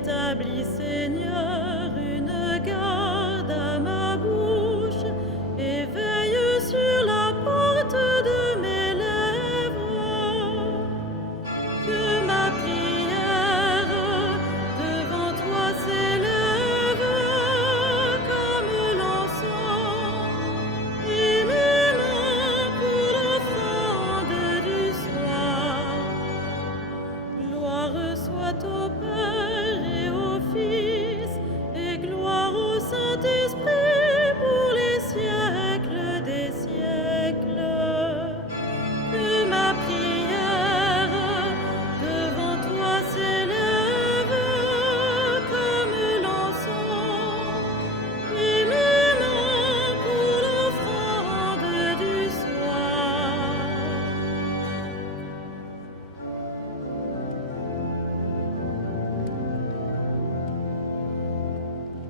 Établis, Seigneur, une garde à ma bouche et veille sur la porte de mes lèvres. Que ma prière devant toi s'élève comme l'encens et mes mains pour l'offrande du soir. Gloire soit au Père et au Fils et gloire au Saint-Esprit pour les siècles des siècles. Que ma prière devant toi s'élève comme l'encens et mes mains pour l'offrande du soir.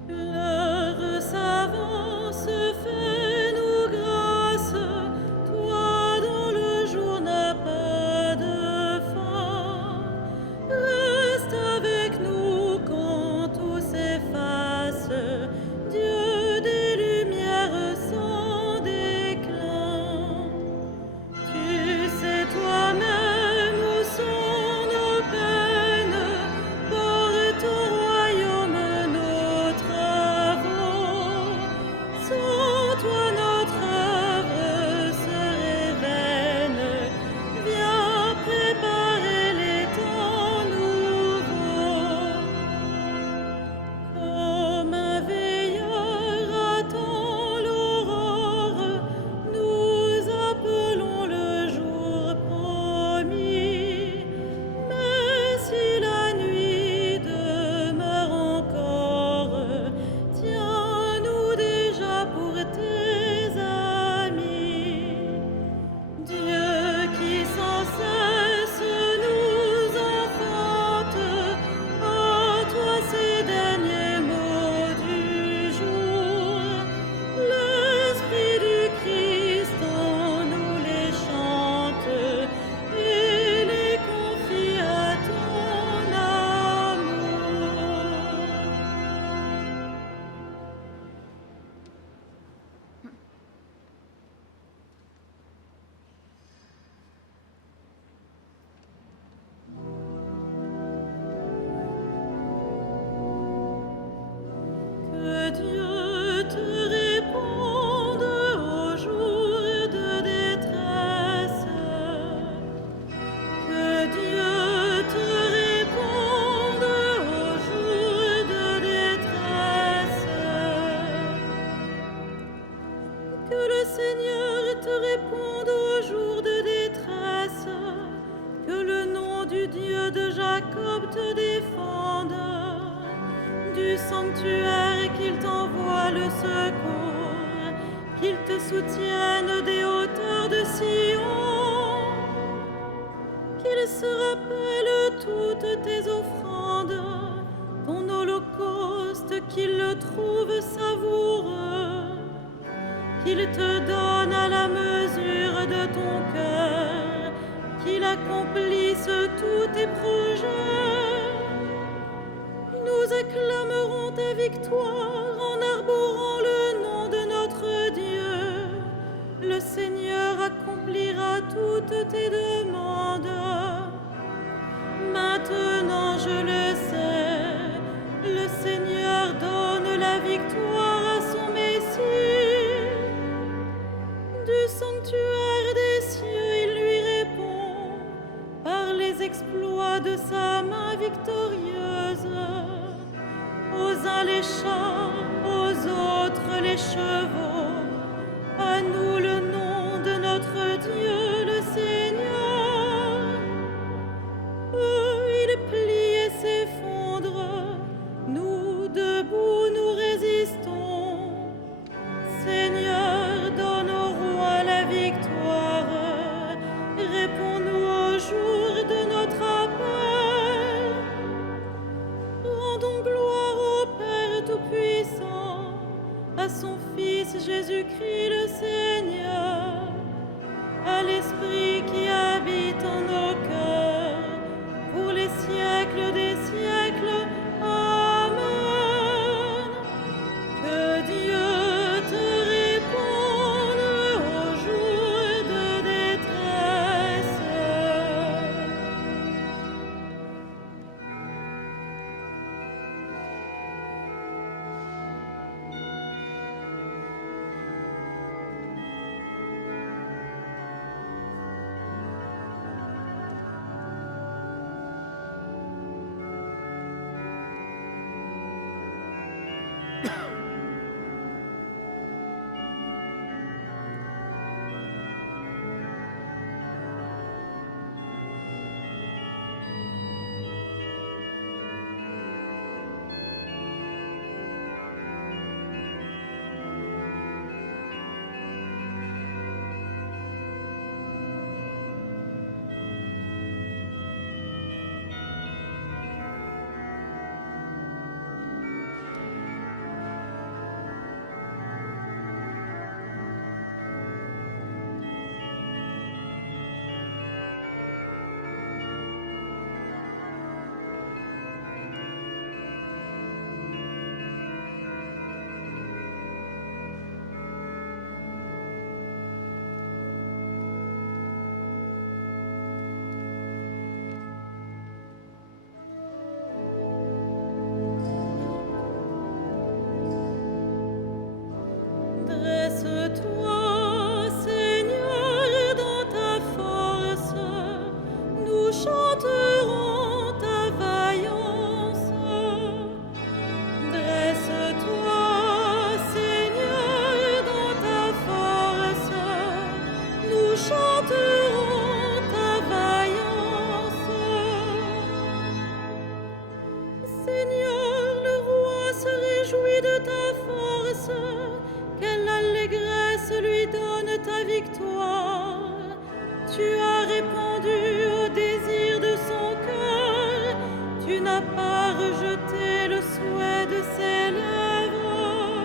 L'heure s'avance, fais-nous grâce, toi dont le jour n'a pas de fin. Reste avec nous quand tout s'efface, Dieu des lumières sans déclin. Tu sais toi-même où sont nos peines, porte au royaume nos travaux. Sans toi notre œuvre serait vaine, viens préparer les temps nouveaux. Comme un veilleur attend l'aurore, nous appelons le jour promis. Mais si la nuit demeure encore, tiens-nous déjà pour tes amis. Dieu qui sans cesse nous enfante, à toi ces derniers mots du jour. L'Esprit du Christ en nous les chante et les confie à ton amour. Que Dieu te réponde au jour de détresse. Que Dieu te réponde au jour de détresse. Que le Seigneur te réponde au jour de détresse. Que le nom du Dieu de Jacob te défende. Du sanctuaire qu'il t'envoie le secours, qu'il te soutienne des hauteurs de Sion, qu'il se rappelle toutes tes offrandes, ton holocauste, qu'il le trouve savoureux, qu'il te donne à la mesure de ton cœur, qu'il accomplisse tous tes projets. Nous acclamerons ta victoire en arborant le nom de notre Dieu. Le Seigneur accomplira toutes tes demandes. Maintenant, je le sais, le Seigneur donne la victoire à son Messie. Du sanctuaire des cieux, il lui répond par les exploits de sa main victorieuse. Aux uns les chars, aux autres les chevaux. À nous le nom de notre Dieu, le Seigneur. Eux, ils plient et s'effondrent. Nous, debout, nous résistons. Seigneur, donne au roi la victoire. Réponds-nous au jour de notre appel. Rendons gloire au Père Tout-Puissant, à son Fils Jésus-Christ le Seigneur, à l'Esprit qui habite en nos cœurs, pour les siècles des siècles. Amen. Seigneur, le roi se réjouit de ta force. Quelle allégresse lui donne ta victoire. Tu as répondu au désir de son cœur. Tu n'as pas rejeté le souhait de ses lèvres.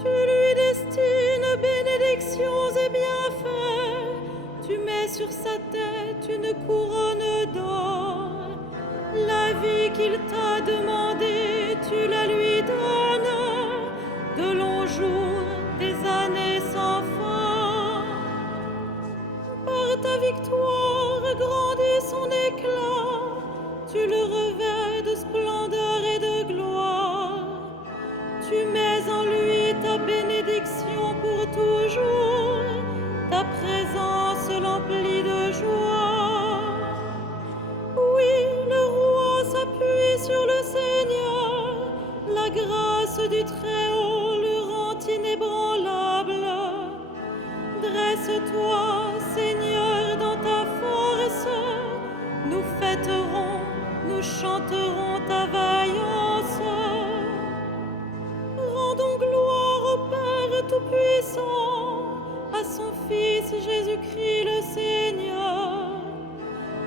Tu lui destines bénédictions et bienfaits. Tu mets sur sa tête une couronne d'or. La vie qu'il t'a demandée, tu la lui donnes. De longs jours, des années sans fin. Par ta victoire grandit son éclat. Tu le revêts de splendeur et de gloire. Tu mets en lui ta bénédiction pour toujours. Ta présence l'emplit de joie. Oui, le roi s'appuie sur le Seigneur. La grâce du Très-Haut le rend inébranlable. Dresse-toi, Seigneur, dans ta force. Nous fêterons, nous chanterons ta vaillance. Rendons gloire au Père Tout-Puissant, à son Fils Jésus-Christ le Seigneur,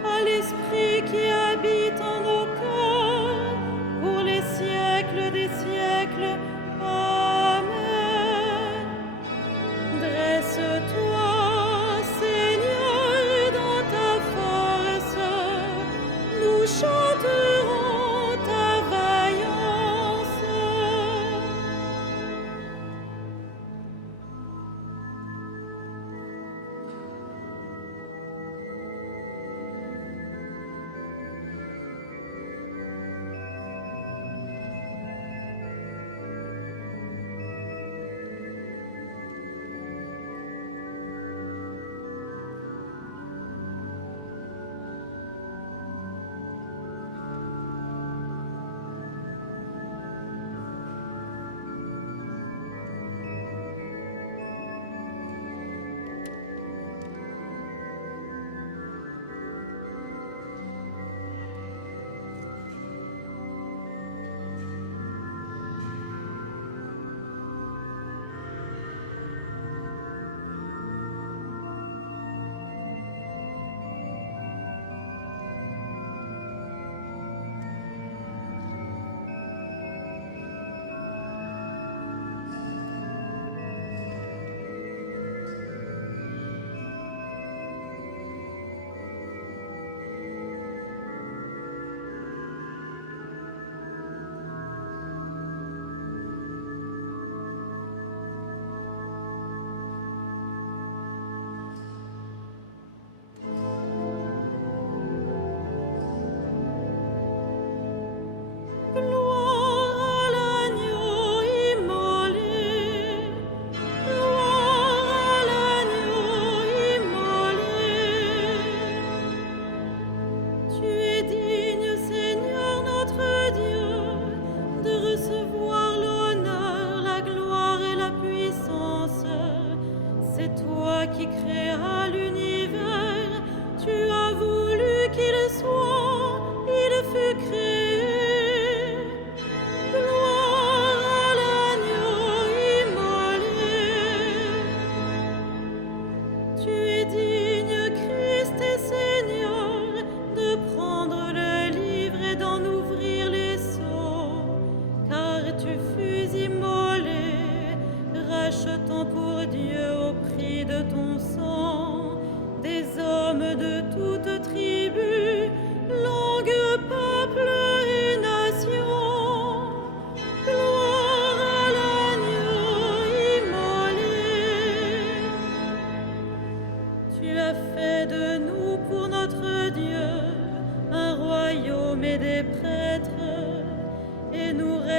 à l'Esprit qui habite en nos cœurs, pour les siècles des siècles. Amen. Dresse-toi, Seigneur, dans ta force, nous chanterons ta vaillance.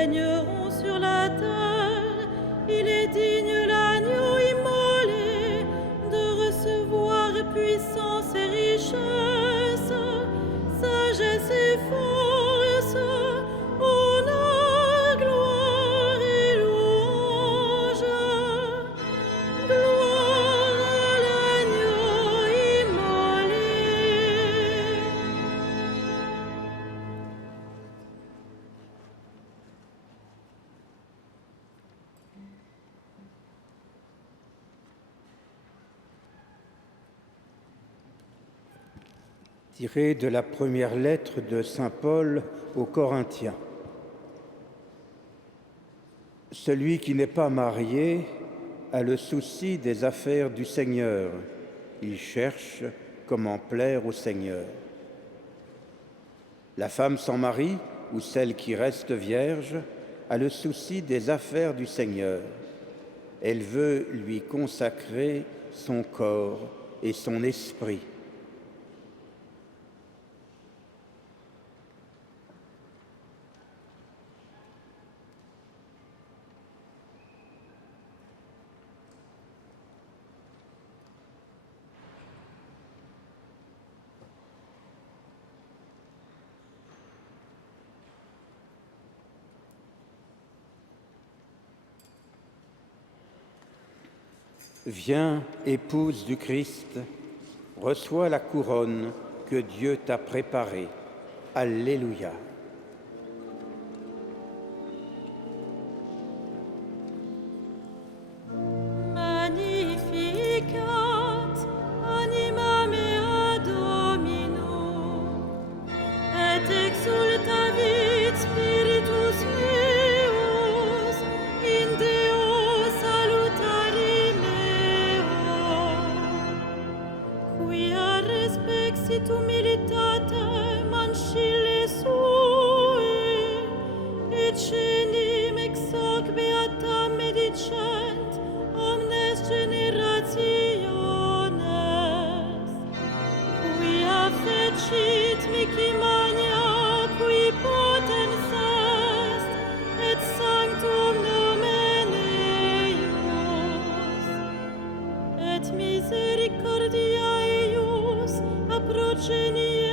régneront sur la terre. Il est digne l'agneau immolé de recevoir puissance et richesse, sagesse et force, honneur, gloire et louange. Gloire à l'agneau immolé. Tiré de la première lettre de saint Paul aux Corinthiens. Celui qui n'est pas marié a le souci des affaires du Seigneur. Il cherche comment plaire au Seigneur. La femme sans mari, ou celle qui reste vierge, a le souci des affaires du Seigneur. Elle veut lui consacrer son corps et son esprit. Viens, épouse du Christ, reçois la couronne que Dieu t'a préparée. Alléluia. Magnificat anima mea Domino, et exultavit spiritus meus in Deo salutari meo, quia respexit humilitatem ancille sui, et cenim ex hoc beatam medicent omnes generationes, quia fecit mihi magna qui potens est, et sanctum nomen eius, et misericordia eius a progenie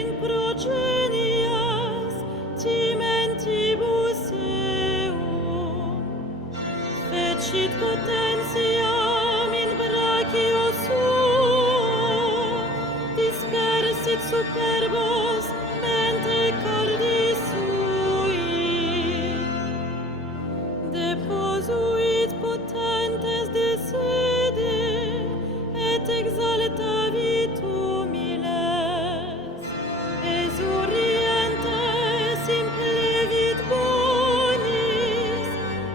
in progenias timentibus eum, fecit potentiam in brachio suo, dispersit superbos mente cordis sui, deposuit potentes de sede, et exaltavit humiles, esurientes implevit bonis,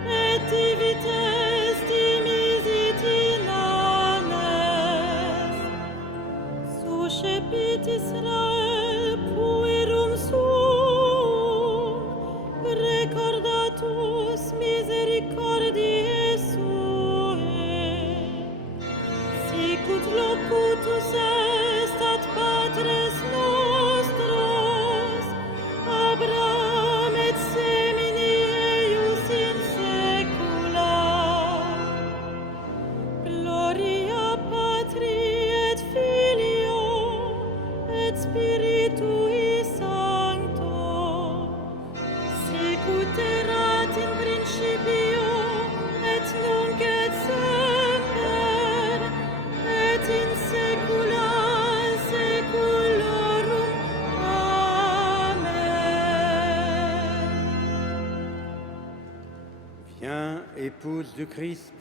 et divites dimisit inanes. Suscepit Israel puerum suum, recordatus misericordiae suae, sicut locutus est ad patres nostros, Abraham et semini eius in saecula. Gloria Patri et Filio et Spiritui Sancto, sicut erat in principio et nunc et semper et in saecula saeculorum. Amen. Viens, épouse du Christ,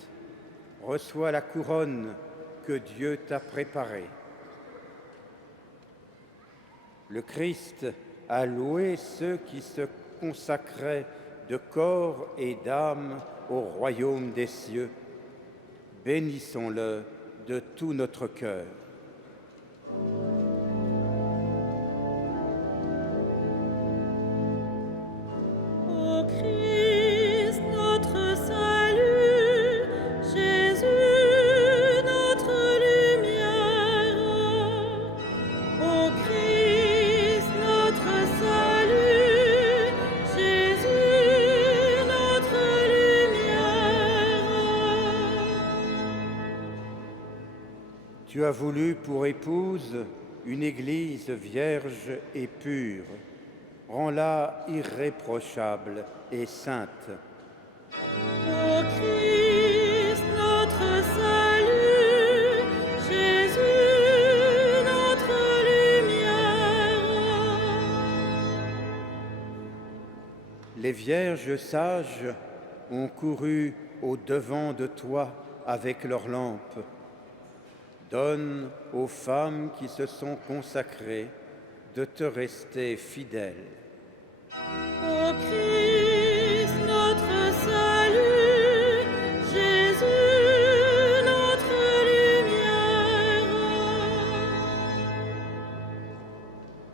reçois la couronne que Dieu t'a préparée. Le Christ a loué ceux qui se consacraient de corps et d'âme au royaume des cieux. Bénissons-le de tout notre cœur. Ô Christ, notre salut, Jésus, notre lumière. Ô Christ, notre salut, Jésus, notre lumière. Tu as voulu pour épouse une Église vierge et pure. Rends-la irréprochable et sainte. Ô Christ, notre salut, Jésus, notre lumière. Les vierges sages ont couru au devant de toi avec leurs lampes. Donne aux femmes qui se sont consacrées de te rester fidèles. Ô Christ, notre salut, Jésus, notre lumière.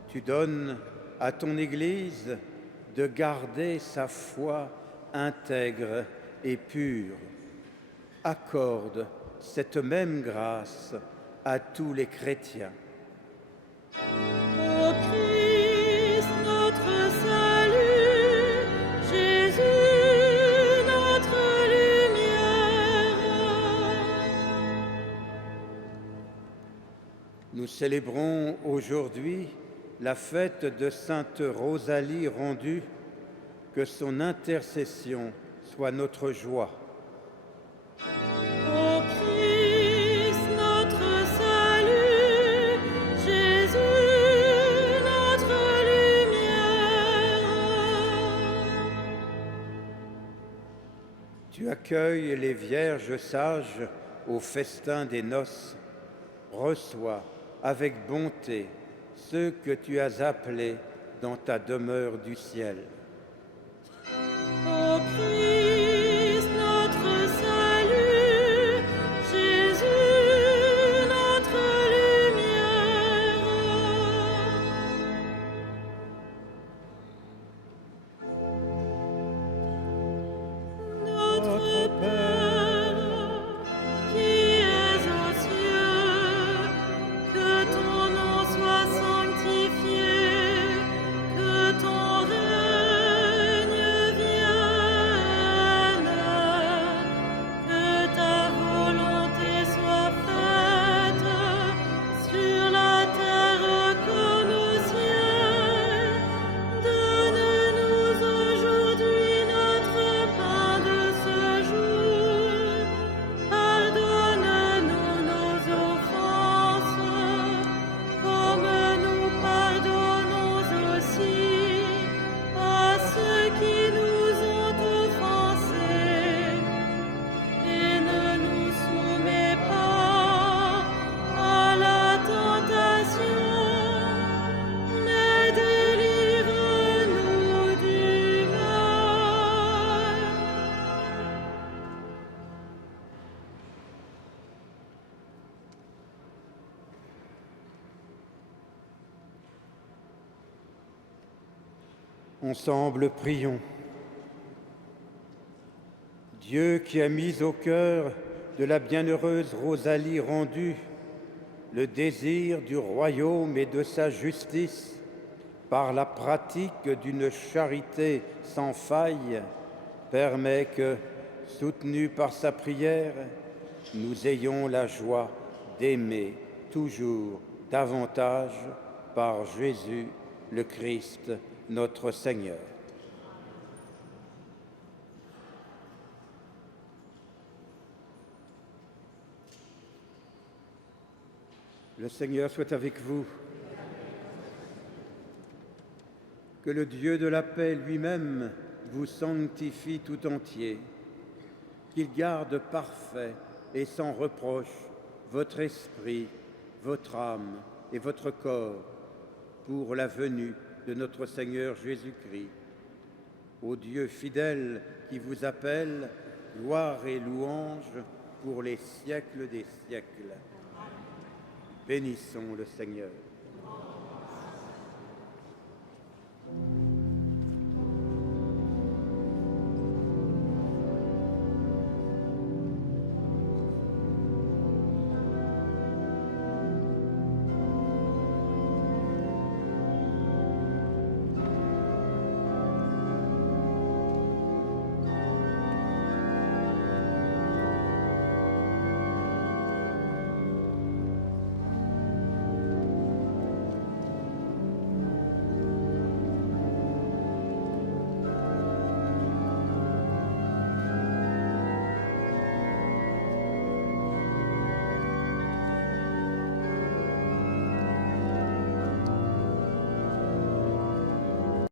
Tu donnes à ton Église de garder sa foi intègre et pure. Accorde cette même grâce à tous les chrétiens. Ô Christ, notre salut, Jésus, notre lumière. Nous célébrons aujourd'hui la fête de Sainte Rosalie rendue, que son intercession soit notre joie. Ô Christ, notre salut, Jésus, notre lumière. Tu accueilles les vierges sages au festin des noces. Reçois avec bonté ceux que tu as appelés dans ta demeure du ciel. Ô Christ, notre salut, Jésus, notre lumière. Notre Père, qui es aux cieux, que ton nom soit sanctifié, que ton règne vienne, que ta volonté soit faite sur la terre comme au ciel. Donne-nous aujourd'hui notre pain de ce jour. Pardonne-nous nos offenses, comme nous pardonnons aussi à ceux qui nous ont offensés. Et ne nous soumets pas à la tentation, mais délivre-nous du mal. Ensemble, prions. Dieu qui a mis au cœur de la bienheureuse Rosalie rendue le désir du royaume et de sa justice par la pratique d'une charité sans faille, permet que, soutenus par sa prière, nous ayons la joie d'aimer toujours davantage par Jésus le Christ, notre Seigneur. Le Seigneur soit avec vous. Que le Dieu de la paix lui-même vous sanctifie tout entier, qu'il garde parfait et sans reproche votre esprit, votre âme et votre corps pour la venue de notre Seigneur Jésus-Christ. Ô Dieu fidèle qui vous appelle, gloire et louange pour les siècles des siècles. Bénissons le Seigneur.